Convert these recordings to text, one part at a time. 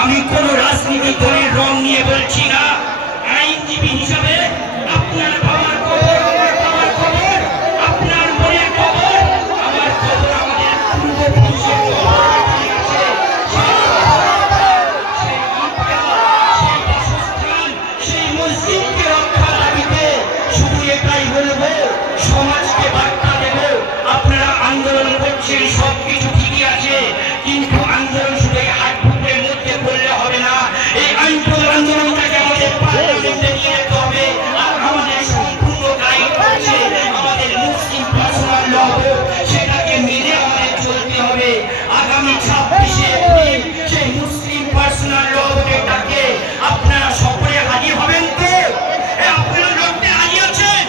আমি কোন রাজনীতি দলের রং নিয়ে বলছি না। আইনজীবী হিসাবে আপনার বাবার খবর, আমার খবর, আপনার মনের খবর, আমার খবর, আমাদের পূর্বপুরুষের খবর আছে। সেই মসজিদকে রক্ষা দাবিতে শুধু এটাই বলবো, সমাজকে বার্তা দেব, আপনারা আন্দোলন করছেন, সবকিছু ঠিকই আছে, কিন্তু আন্দোলন শুধু হাত ফুটের মধ্যে করলে হবে না। এই আন্দোলনটাকে আমাদের পার্লামেন্টে নিয়ে যেতে হবে। আর আমাদের সম্পূর্ণ দায়িত্ব আছে, আমাদের মুসলিম পার্সোনাল ল সেটাকে মেনে আমাদের চলতে হবে। আগামী 26শে এপ্রিল সেই মুসলিম পার্সোনাল ল ভোটটাকে আপনারা সকলে হাজির হবেন তো? আপনারা লড়তে রাজি আছেন?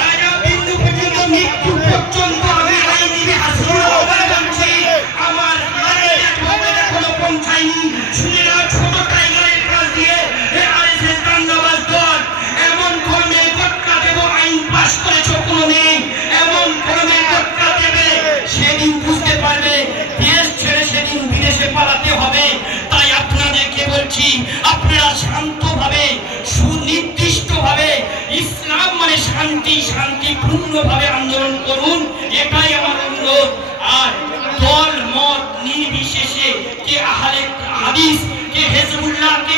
রাজা বিন্দু পর্যন্ত মৃত্যু পর্যন্ত আমি আইনজীবী হাসিবুল বলছি, আমার এখনো পৌঁছায়নি। শুনে না, ছোট টাইগারের কাছ দিয়ে আরএসএস দাঙ্গাবাজ দল এমন কর্মের গটকা দেব, আইন পাস করেছ কোনোদিন, এমন কর্মের গটকা দেবে, সেদিন বুঝতে পারবে দেশ ছেড়ে সেদিন বিদেশে পালাতে হবে। তাই আপনাদেরকে বলছি, আপনারা শান্তভাবে, সুনির্দিষ্টভাবে, ইসলাম মানে শান্তি, শান্তিপূর্ণভাবে আন্দোলন করুন, এটাই আমার অনুরোধ। আর দল মত নির্বিশেষে, কে আহলে হাদিস, কে হিজবুল্লাহ, কে